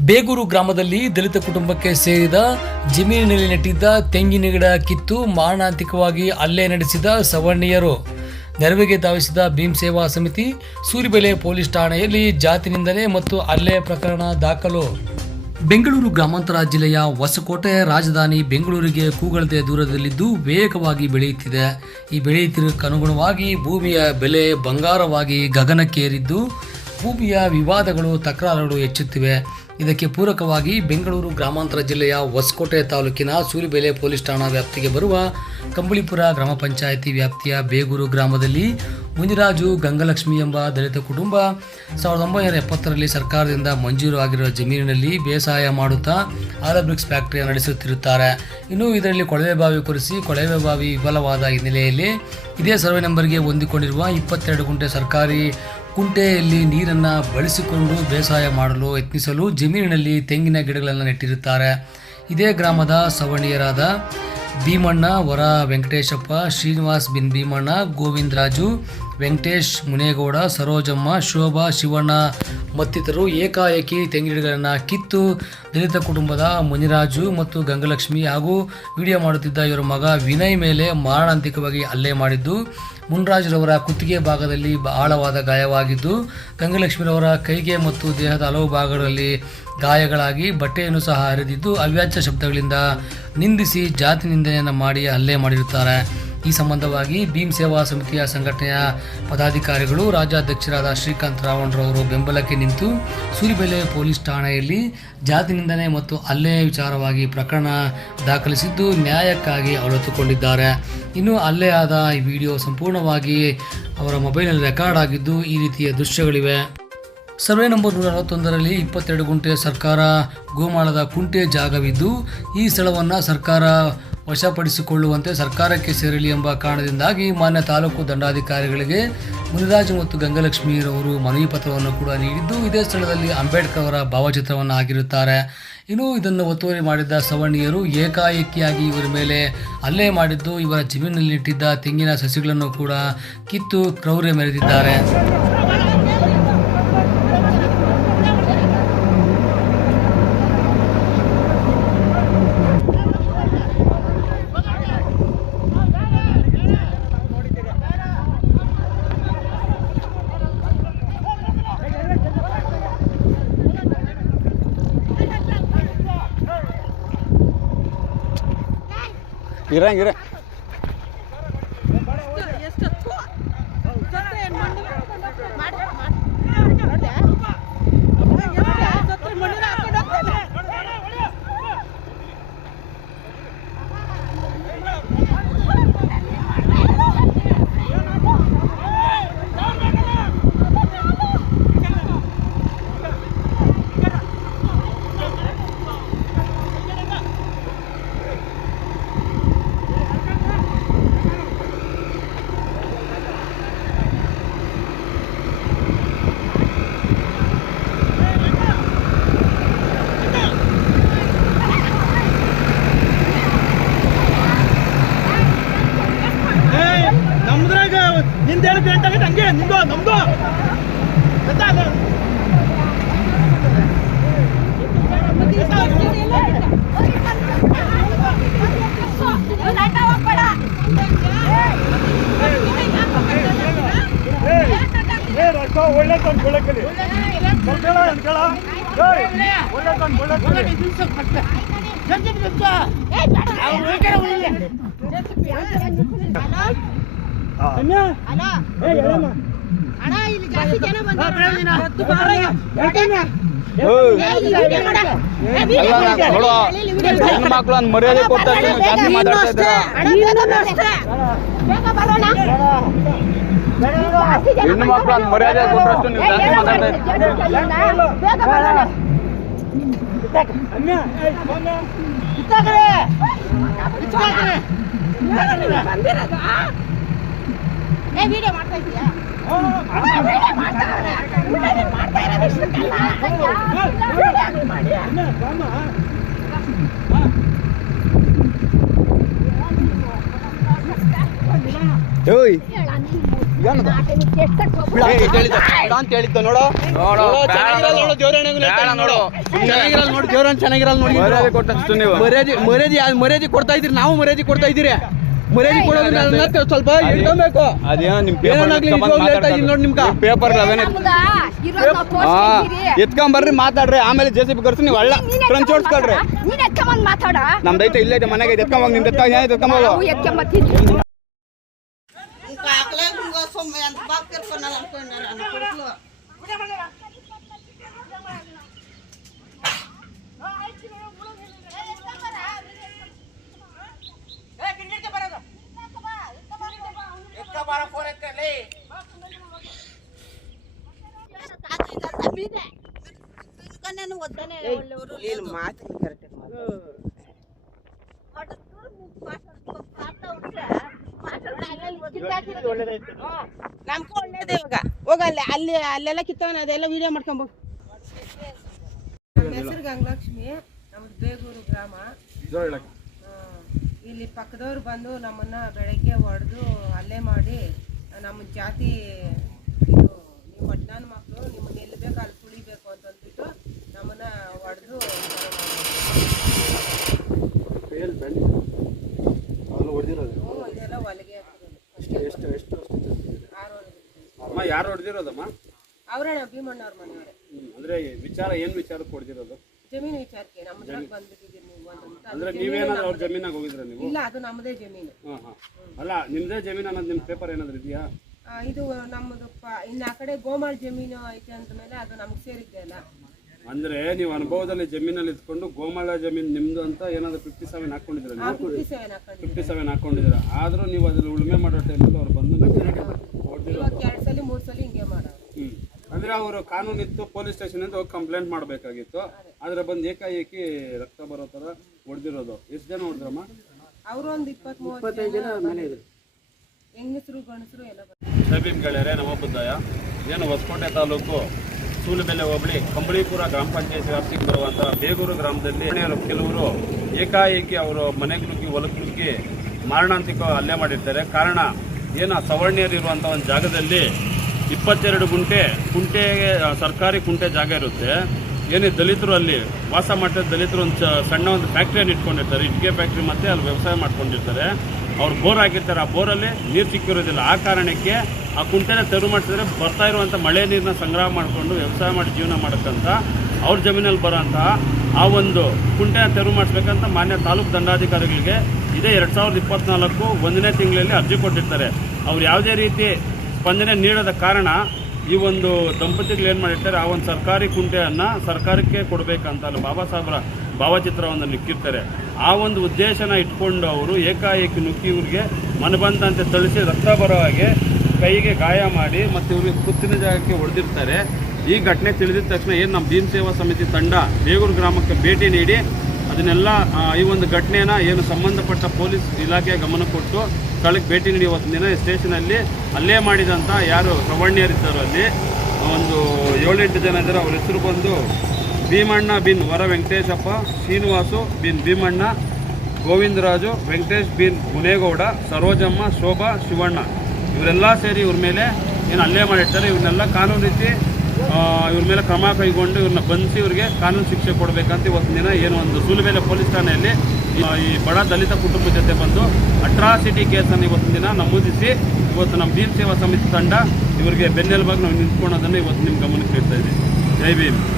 ಬೇಗೂರು ಗ್ರಾಮದಲ್ಲಿ ದಲಿತ ಕುಟುಂಬಕ್ಕೆ ಸೇರಿದ ಜಮೀನಿನಲ್ಲಿ ನೆಟ್ಟಿದ್ದ ತೆಂಗಿನ ಗಿಡ ಕಿತ್ತು ಮಾರಣಾಂತಿಕವಾಗಿ ಹಲ್ಲೆ ನಡೆಸಿದ ಸವರ್ಣೀಯರು. ನೆರವಿಗೆ ಧಾವಿಸಿದ ಭೀಮ್ ಸೇವಾ ಸಮಿತಿ, ಸೂರಿಬೆಲೆ ಪೊಲೀಸ್ ಠಾಣೆಯಲ್ಲಿ ಜಾತಿ ನಿಂದನೆ ಮತ್ತು ಹಲ್ಲೆ ಪ್ರಕರಣ ದಾಖಲು. ಬೆಂಗಳೂರು ಗ್ರಾಮಾಂತರ ಜಿಲ್ಲೆಯ ಹೊಸಕೋಟೆ ರಾಜಧಾನಿ ಬೆಂಗಳೂರಿಗೆ ಕೂಗಳದೆ ದೂರದಲ್ಲಿದ್ದು ವೇಗವಾಗಿ ಬೆಳೆಯುತ್ತಿದೆ. ಈ ಬೆಳೆಯುತ್ತಿರುವುದಕ್ಕನುಗುಣವಾಗಿ ಭೂಮಿಯ ಬೆಲೆ ಬಂಗಾರವಾಗಿ ಗಗನಕ್ಕೇರಿದ್ದು, ಭೂಮಿಯ ವಿವಾದಗಳು, ತಕರಾರುಗಳು ಹೆಚ್ಚುತ್ತಿವೆ. ಇದಕ್ಕೆ ಪೂರಕವಾಗಿ ಬೆಂಗಳೂರು ಗ್ರಾಮಾಂತರ ಜಿಲ್ಲೆಯ ಹೊಸಕೋಟೆ ತಾಲೂಕಿನ ಸೂರಿಬೆಲೆ ಪೊಲೀಸ್ ಠಾಣಾ ವ್ಯಾಪ್ತಿಗೆ ಬರುವ ಕಂಬಳಿಪುರ ಗ್ರಾಮ ಪಂಚಾಯಿತಿ ವ್ಯಾಪ್ತಿಯ ಬೇಗೂರು ಗ್ರಾಮದಲ್ಲಿ ಮುನಿರಾಜು ಗಂಗಲಕ್ಷ್ಮಿ ಎಂಬ ದಲಿತ ಕುಟುಂಬ ಸಾವಿರದ ಒಂಬೈನೂರ ಎಪ್ಪತ್ತರಲ್ಲಿ ಸರ್ಕಾರದಿಂದ ಮಂಜೂರು ಆಗಿರುವ ಜಮೀನಿನಲ್ಲಿ ಬೇಸಾಯ ಮಾಡುತ್ತಾ ಆಲಬ್ರಿಕ್ಸ್ ಫ್ಯಾಕ್ಟರಿ ನಡೆಸುತ್ತಿರುತ್ತಾರೆ. ಇನ್ನು ಇದರಲ್ಲಿ ಕೊಳವೆ ಬಾವಿ ಕೊರೆಸಿ ಕೊಳವೆ ಬಾವಿ ವಿಫಲವಾದ ಹಿನ್ನೆಲೆಯಲ್ಲಿ ಇದೇ ಸರ್ವೆ ನಂಬರ್ಗೆ ಹೊಂದಿಕೊಂಡಿರುವ ಇಪ್ಪತ್ತೆರಡು ಗುಂಟೆ ಸರ್ಕಾರಿ ಕುಂಟೆಯಲ್ಲಿ ನೀರನ್ನು ಬಳಸಿಕೊಂಡು ಬೇಸಾಯ ಮಾಡಲು ಯತ್ನಿಸಲು ಜಮೀನಿನಲ್ಲಿ ತೆಂಗಿನ ಗಿಡಗಳನ್ನು ನೆಟ್ಟಿರುತ್ತಾರೆ. ಇದೇ ಗ್ರಾಮದ ಸವರ್ಣೀಯರಾದ ಭೀಮಣ್ಣ, ವರ ವೆಂಕಟೇಶಪ್ಪ, ಶ್ರೀನಿವಾಸ್ ಬಿನ್ ಭೀಮಣ್ಣ, ಗೋವಿಂದರಾಜು, ವೆಂಕಟೇಶ್ ಮುನೇಗೌಡ, ಸರೋಜಮ್ಮ, ಶೋಭಾ, ಶಿವಣ್ಣ ಮತ್ತಿತರರು ಏಕಾಏಕಿ ತೆಂಗಿನಗಳನ್ನು ಕಿತ್ತು ದಲಿತ ಕುಟುಂಬದ ಮುನಿರಾಜು ಮತ್ತು ಗಂಗಲಕ್ಷ್ಮಿ ಹಾಗೂ ವಿಡಿಯೋ ಮಾಡುತ್ತಿದ್ದ ಇವರ ಮಗ ವಿನಯ್ ಮೇಲೆ ಮಾರಣಾಂತಿಕವಾಗಿ ಹಲ್ಲೆ ಮಾಡಿದ್ದು ಮುನ್ರಾಜ್ರವರ ಕುತ್ತಿಗೆ ಭಾಗದಲ್ಲಿ ಆಳವಾದ ಗಾಯವಾಗಿದ್ದು, ಗಂಗಲಕ್ಷ್ಮಿರವರ ಕೈಗೆ ಮತ್ತು ದೇಹದ ಹಲವು ಭಾಗಗಳಲ್ಲಿ ಗಾಯಗಳಾಗಿ ಬಟ್ಟೆಯನ್ನು ಸಹ ಹರಿದಿದ್ದು ಅವ್ಯಾಚ್ಯ ಶಬ್ದಗಳಿಂದ ನಿಂದಿಸಿ ಜಾತಿ ನಿಂದನೆಯನ್ನು ಮಾಡಿ ಹಲ್ಲೆ ಮಾಡಿರುತ್ತಾರೆ. ಈ ಸಂಬಂಧವಾಗಿ ಭೀಮ್ ಸೇವಾ ಸಮಿತಿಯ ಸಂಘಟನೆಯ ಪದಾಧಿಕಾರಿಗಳು ರಾಜ್ಯಾಧ್ಯಕ್ಷರಾದ ಶ್ರೀಕಾಂತ್ ರಾವಣ್ರವರು ಬೆಂಬಲಕ್ಕೆ ನಿಂತು ಸೂರಿಬೆಲೆ ಪೊಲೀಸ್ ಠಾಣೆಯಲ್ಲಿ ಜಾತಿ ನಿಂದನೆ ಮತ್ತು ಹಲ್ಲೆ ವಿಚಾರವಾಗಿ ಪ್ರಕರಣ ದಾಖಲಿಸಿದ್ದು ನ್ಯಾಯಕ್ಕಾಗಿ ಅಳತುಕೊಂಡಿದ್ದಾರೆ ಇನ್ನು ಅಲ್ಲೇ ಆದ ಈ ವಿಡಿಯೋ ಸಂಪೂರ್ಣವಾಗಿ ಅವರ ಮೊಬೈಲ್ನಲ್ಲಿ ರೆಕಾರ್ಡ್ ಆಗಿದ್ದು ಈ ರೀತಿಯ ದೃಶ್ಯಗಳಿವೆ. ಸರ್ವೆ ನಂಬರ್ ನೂರ ಅರವತ್ತೊಂದರಲ್ಲಿ ಇಪ್ಪತ್ತೆರಡು ಗುಂಟೆ ಸರ್ಕಾರ ಗೋಮಾಳದ ಕುಂಟೆ ಜಾಗವಿದ್ದು, ಈ ಸ್ಥಳವನ್ನು ಸರ್ಕಾರ ವಶಪಡಿಸಿಕೊಳ್ಳುವಂತೆ ಸರ್ಕಾರಕ್ಕೆ ಸೇರಲಿ ಎಂಬ ಕಾರಣದಿಂದಾಗಿ ಮಾನ್ಯ ತಾಲೂಕು ದಂಡಾಧಿಕಾರಿಗಳಿಗೆ ಮುನಿರಾಜು ಮತ್ತು ಗಂಗಲಕ್ಷ್ಮಿರವರು ಮನವಿ ಪತ್ರವನ್ನು ಕೂಡ ನೀಡಿದ್ದು, ಇದೇ ಸ್ಥಳದಲ್ಲಿ ಅಂಬೇಡ್ಕರ್ ಅವರ ಭಾವಚಿತ್ರವನ್ನು ಆಗಿರುತ್ತಾರೆ ಇನ್ನು ಇದನ್ನು ಒತ್ತುವರಿ ಮಾಡಿದ್ದ ಸವಣಿಯರು ಏಕಾಏಕಿಯಾಗಿ ಇವರ ಮೇಲೆ ಹಲ್ಲೆ ಮಾಡಿದ್ದು, ಇವರ ಜಮೀನಿನಲ್ಲಿ ಇಟ್ಟಿದ್ದ ತೆಂಗಿನ ಸಸಿಗಳನ್ನು ಕೂಡ ಕಿತ್ತು ಕ್ರೌರ್ಯ ಮೆರೆದಿದ್ದಾರೆ. 给扔，给扔。ನಿಂದ ಹೇಳಿ ಗಂಟೆ ಆಗೈತೆ ಹಂಗೆ ನಿಮ್ದು ನಮ್ದು ಒಳ್ಳೆ ತಂದು ಕೊಡಕ್ಕಲಿ ಬರ್ತಾಳ ಅನ್ಕಳ ಒಳ್ಳೆ ತಂದು ಜನ ಬಂದಾರ ಹೆಣ್ಣು ಮಕ್ಕಳು ಒಂದು ಮರ್ಯಾದೆ ಕೊಡ್ತಾರೆ ನೀವು ಜಾಸ್ತಿ ಮಾತಾಡ್ತಾ ಇದ್ದೀರಾ ಹೆಣ್ಣು ಮಕ್ಕಳು ಒಂದು ಮರ್ಯಾದೆ ಕೊಟ್ಟರಷ್ಟು ನೀವು ಜಾಸ್ತಿ ಮಾತಾಡ್ತಾ ಇದ್ದೀರಾ ಅಣ್ಣ ಏ ಫೋನ್ ವಿಡಿಯೋ ಮಾಡ್ತಾ ಇದೀಯಾ ಅಣ್ಣ ಬಾಮ ಓಯ್ ಏನದು ಏ, ಇದ್ ಅಂತ ಹೇಳಿದ್ದು ನೋಡು. ನೋಡು, ನೋಡು, ಚೆನ್ನಾಗಿರಲ್ಲ ನೋಡು. ನೋಡು. ನೋಡು. ಚೆನ್ನಾಗಿರಲ್ಲ ನೋಡು ದೇವರಣ್ಣ ಚೆನ್ನಾಗಿರಲ್ಲ ನೋಡಿ. ಮರ್ಯಾದೆ ಕೊಟ್ಟಷ್ಟು ನೀವು. ಮರ್ಯಾದೆ ಮರ್ಯಾದೆ ಯಾವ್ದು ಮರ್ಯಾದೆ ಕೊಡ್ತಾ ಇದ್ರಿ ನಾವು ಮರ್ಯಾದಿ ಕೊಡ್ತಾ ಇದ್ದೀರಿ. ಮರ್ಯಾದೆ ಕೊಡೋದನ್ನ ಸ್ವಲ್ಪ ಹೇಳ್ಕೊಬೇಕು ಅದೇನೋ ನಿಮ್ ನಿಮ್ಗ. ಪೇಪರ್ ಅವೇನೆ ಹಾ ಎತ್ಕೊಂಬರ್ರಿ ಮಾತಾಡ್ರಿ. ಆಮೇಲೆ ಜೆ ಸಿ ಬಿ ಕರ್ಸಿ ನೀವು ಒಳ್ಳೆ ಟ್ರಂಚ್ ಓಡಿಸ್ಕೊಳ್ರಿ ನಮ್ದೈತೆ ಇಲ್ಲೇ ಇದೆ ಮನೆಗೆ ಅಂತ ನಿಮ್ದು ಎತ್ಕೊಂಡ್ ಎತ್ಕೊಂಬೋಗು ಎತ್ಕೊಂಬತ್ತಿದ್ವಿ ನಮ್ಗೂ ಒಳ್ಳೇದೇ ಇವಾಗ. ಹೋಗಲ್ಲ ಅಲ್ಲಿ ಅಲ್ಲಿ ಅಲ್ಲೆಲ್ಲ ಕಿತ್ತವನ ಅದೆಲ್ಲ ವಿಡಿಯೋ ಮಾಡ್ಕೊಂಬ ನಮ್ಮ ಹೆಸರು ಗಂಗಲಕ್ಷ್ಮಿ ನಮ್ದು ಬೇಗೂರು ಗ್ರಾಮ. ಇಲ್ಲಿ ಪಕ್ಕದವ್ರು ಬಂದು ನಮ್ಮನ್ನ ಬೆಳಗ್ಗೆ ಹೊಡೆದು ಅಲ್ಲೇ ಮಾಡಿ ನಮ್ಮ ಜಾತಿ ಇದು ನೀವು ಒಡ್ನಾನ ಮಕ್ಕಳು ನಿಮ್ಮ ಎಲ್ಲಿ ಬೇಕು ಅಲ್ಲಿ ತುಳಿಬೇಕು ಅಂತಂದ್ಬಿಟ್ಟು ನಮ್ಮನ್ನ ಹೊಡೆದು ಇದೆಲ್ಲ ಹೊಲಿಗೆ ಯಾರು ಹೊಡೆದಿರೋದಮ್ಮ? ಅವರೇ ಭೀಮಣ್ಣವ್ರ ಮನೆಯವರೇ. ಅಂದ್ರೆ ವಿಚಾರ ಏನ್ ವಿಚಾರಕ್ಕೆ ಹೊಡೆದಿರೋದು? ಜಮೀನು ವಿಚಾರಕ್ಕೆ ನಮ್ಮದ್ರಾಗ ಬಂದ್ಬಿಟ್ಟಿದ್ದೀರಿ ನೀವು ಅಂತ ಅಂದ್ರೆ ನೀವೇನಾದ್ರು ಅವ್ರ ಜಮೀನಾಗ ಹೋಗಿದ್ರ ನೀವು? ಇಲ್ಲ ಅದು ನಮ್ಮದೇ ಜಮೀನು. ಹಾ ಹಾ. ಅಲ್ಲ ನಿಮ್ದೇ ಜಮೀನ್ ಅನ್ನೋದು ನಿಮ್ ಪೇಪರ್ ಏನಾದ್ರು ಇದೆಯಾ? ಆ, ಇದು ನಮ್ಮದು ಪ ಇನ್ನು ಆ ಕಡೆ ಗೋಮಾಳ ಜಮೀನು ಐತೆ ಅಂತ ಮೇಲೆ ಅದು ನಮ್ಗೆ ಸೇರಿದ್ದೆ ಅಲ್ಲ. ಅಂದ್ರೆ ನೀವು ಅನುಭವದಲ್ಲಿ ಜಮೀನಲ್ಲಿ ಇದ್ಕೊಂಡು ಗೋಮಾಳ ಜಮೀನ್ ನಿಮ್ದು ಅಂತ ಏನಾದ್ರು ಫಿಫ್ಟಿ ಸೆವೆನ್ ಹಾಕೊಂಡಿದ್ರ ಆ ನೀವು? ಫಿಫ್ಟಿ ಸೆವೆನ್ ಹಾಕೊಂಡಿದ್ದೆ ಫಿಫ್ಟಿ ಸೆವೆನ್ ಹಾಕೊಂಡಿದ್ರ ಆದ್ರೂ ನೀವು ಅದ್ರಲ್ಲಿ ಉಳುಮೆ ಮಾಡೋ ಟೈಮಲ್ಲಿ ಅವ್ರು ಬಂದು ಹೊಡೆದಿರೋ ಇವಾಗ ಎರಡು ಸಲ ಮೂರು ಸಲ ಹಿಂಗೆ ಮಾಡೋರು ಅಂದ್ರೆ ಅವರು ಕಾನೂನು ಇತ್ತು ಪೊಲೀಸ್ ಸ್ಟೇಷನ್ ಇಂದ ಹೋಗಿ ಕಂಪ್ಲೇಂಟ್ ಮಾಡ್ಬೇಕಾಗಿತ್ತು. ಆದ್ರೆ ಬಂದು ಏಕಾಏಕಿ ರಕ್ತ ಬರೋ ತರ ಹೊಡೆದಿರೋದು. ಎಷ್ಟು ಜನ ಹೊಡೆದ್ರಮ್ಮ? ಅವರು ಒಂದು ಇಪ್ಪತ್ತ್ ಮೂವತ್ತು ಜನ ಹೆಂಗಸರು ಗಂಡಸರು ಎಲ್ಲ ಬರ್ತಾರೆ ಶಬೀಮ್ ಗೆಳೆಯರೆ ನವಬುದ್ದಾಯ ಏನು ಹೊಸಕೋಟೆ ತಾಲೂಕು ಸೂಲುಬೆಲೆ ಹೋಬಳಿ ಕಂಬಳಿಪುರ ಗ್ರಾಮ ಪಂಚಾಯತ್ ವ್ಯಾಪ್ತಿಗೆ ಬರುವಂತಹ ಬೇಗೂರು ಗ್ರಾಮದಲ್ಲಿ ಕೆಲವರು ಏಕಾಏಕಿ ಅವರು ಮನೆಗೆ ನುಗ್ಗಿ ಹೊಲಕ್ಕೆ ನುಗ್ಗಿ ಮಾರಣಾಂತಿಕ ಹಲ್ಲೆ ಮಾಡಿರ್ತಾರೆ. ಕಾರಣ ಏನು ಸವರ್ಣೀಯರಿರುವಂಥ ಒಂದು ಜಾಗದಲ್ಲಿ ಇಪ್ಪತ್ತೆರಡು ಗುಂಟೆ ಕುಂಟೆಗೆ ಸರ್ಕಾರಿ ಕುಂಟೆ ಜಾಗ ಇರುತ್ತೆ. ಏನೇ ದಲಿತರು ಅಲ್ಲಿ ವಾಸ ಮಾಡ್ತಾರೆ ದಲಿತರು ಒಂದು ಸಣ್ಣ ಒಂದು ಫ್ಯಾಕ್ಟ್ರಿಯನ್ನು ಇಟ್ಕೊಂಡಿರ್ತಾರೆ. ಇಟ್ಟಿಗೆ ಫ್ಯಾಕ್ಟ್ರಿ ಮತ್ತೆ ಅಲ್ಲಿ ವ್ಯವಸಾಯ ಮಾಡ್ಕೊಂಡಿರ್ತಾರೆ. ಅವ್ರು ಬೋರ್ ಹಾಕಿರ್ತಾರೆ. ಆ ಬೋರಲ್ಲಿ ನೀರು ಸಿಕ್ಕಿರೋದಿಲ್ಲ. ಆ ಕಾರಣಕ್ಕೆ ಆ ಕುಂಟೆನ ತೆರವು ಮಾಡಿಸಿದ್ರೆ ಬರ್ತಾ ಇರುವಂಥ ಮಳೆ ನೀರನ್ನ ಸಂಗ್ರಹ ಮಾಡಿಕೊಂಡು ವ್ಯವಸಾಯ ಮಾಡಿ ಜೀವನ ಮಾಡಕ್ಕಂತ ಅವ್ರ ಜಮೀನಲ್ಲಿ ಬರೋಂತಹ ಆ ಒಂದು ಕುಂಟೆನ ತೆರವು ಮಾಡಿಸ್ಬೇಕಂತ ಮಾನ್ಯ ತಾಲೂಕು ದಂಡಾಧಿಕಾರಿಗಳಿಗೆ ಇದೇ ಎರಡು ಸಾವಿರದ ಇಪ್ಪತ್ತ್ನಾಲ್ಕು ಒಂದನೇ ತಿಂಗಳಲ್ಲಿ ಅರ್ಜಿ ಕೊಟ್ಟಿರ್ತಾರೆ. ಅವ್ರು ಯಾವುದೇ ರೀತಿ ಸ್ಪಂದನೆ ನೀಡದ ಕಾರಣ ಈ ಒಂದು ದಂಪತಿಗಳು ಏನು ಮಾಡಿರ್ತಾರೆ, ಆ ಒಂದು ಸರ್ಕಾರಿ ಕುಂಟೆಯನ್ನು ಸರ್ಕಾರಕ್ಕೆ ಕೊಡಬೇಕಂತ ಅಲ್ಲಿ ಬಾಬಾ ಸಾಹೇಬರ ಭಾವಚಿತ್ರವನ್ನು ನುಕ್ಕಿರ್ತಾರೆ ಆ ಒಂದು ಉದ್ದೇಶನ ಇಟ್ಕೊಂಡು ಅವರು ಏಕಾಏಕಿ ನುಕ್ಕಿ ಇವ್ರಿಗೆ ಮನಬಂದಂತೆ ಥಳಿಸಿ ರಕ್ತ ಬರೋ ಹಾಗೆ ಕೈಗೆ ಗಾಯ ಮಾಡಿ ಮತ್ತು ಇವ್ರಿಗೆ ಕುತ್ತಿನ ಜಾಗಕ್ಕೆ ಹೊಡೆದಿರ್ತಾರೆ ಈ ಘಟನೆ ತಿಳಿದಿದ ತಕ್ಷಣ ಏನು ನಮ್ಮ ಭೀಮ್ ಸೇವಾ ಸಮಿತಿ ತಂಡ ಬೇಗೂರು ಗ್ರಾಮಕ್ಕೆ ಭೇಟಿ ನೀಡಿ ಅದನ್ನೆಲ್ಲ ಈ ಒಂದು ಘಟನೆನ ಏನು ಸಂಬಂಧಪಟ್ಟ ಪೊಲೀಸ್ ಇಲಾಖೆ ಗಮನ ಕೊಟ್ಟು ಸ್ಥಳಕ್ಕೆ ಭೇಟಿ ನೀಡಿ ಇವತ್ತಿನ ದಿನ ಸ್ಟೇಷನಲ್ಲಿ ಹಲ್ಲೆ ಮಾಡಿದಂಥ ಯಾರು ಸವರ್ಣ್ಯರಿದ್ದರು ಅಲ್ಲಿ ಒಂದು ಏಳೆಂಟು ಜನ ಇದ್ದಾರೆ. ಅವ್ರ ಹೆಸರು ಬಂದು ಭೀಮಣ್ಣ ಬಿನ್ ವರ ವೆಂಕಟೇಶಪ್ಪ, ಶ್ರೀನಿವಾಸು ಬಿನ್ ಭೀಮಣ್ಣ, ಗೋವಿಂದರಾಜು ವೆಂಕಟೇಶ್ ಬಿನ್ ಮುನೇಗೌಡ ಸರೋಜಮ್ಮ ಶೋಭಾ, ಶಿವಣ್ಣ. ಇವರೆಲ್ಲ ಸೇರಿ ಇವ್ರ ಮೇಲೆ ಏನು ಅಲ್ಲೇ ಮಾಡಿರ್ತಾರೆ. ಇವ್ರನ್ನೆಲ್ಲ ಕಾನೂನು ರೀತಿ ಇವ್ರ ಮೇಲೆ ಕ್ರಮ ಕೈಗೊಂಡು ಇವ್ರನ್ನ ಬಂಧಿಸಿ ಇವ್ರಿಗೆ ಕಾನೂನು ಶಿಕ್ಷೆ ಕೊಡಬೇಕಂತ ಇವತ್ತಿನ ದಿನ ಏನು ಒಂದು ಸೂಲುಬೆಲೆ ಪೊಲೀಸ್ ಠಾಣೆಯಲ್ಲಿ ಈ- ಬಡ ದಲಿತ ಕುಟುಂಬದ ಜೊತೆ ಬಂದು ಅಟ್ರಾಸಿಟಿ ಕೇಸನ್ನು ಇವತ್ತಿನ ದಿನ ನಮೂದಿಸಿ, ಇವತ್ತು ನಮ್ಮ ಭೀಮ್ ಸೇವಾ ಸಮಿತಿ ತಂಡ ಇವರಿಗೆ ಬೆನ್ನೆಲುಬಾಗಿ ನಾವು ನಿಂತ್ಕೊಳ್ಳೋದನ್ನು ಇವತ್ತು ನಿಮ್ಮ ಗಮನಕ್ಕೆ ಇಡ್ತಾ ಇದ್ದೀವಿ. ಜೈ ಭೀಮ್.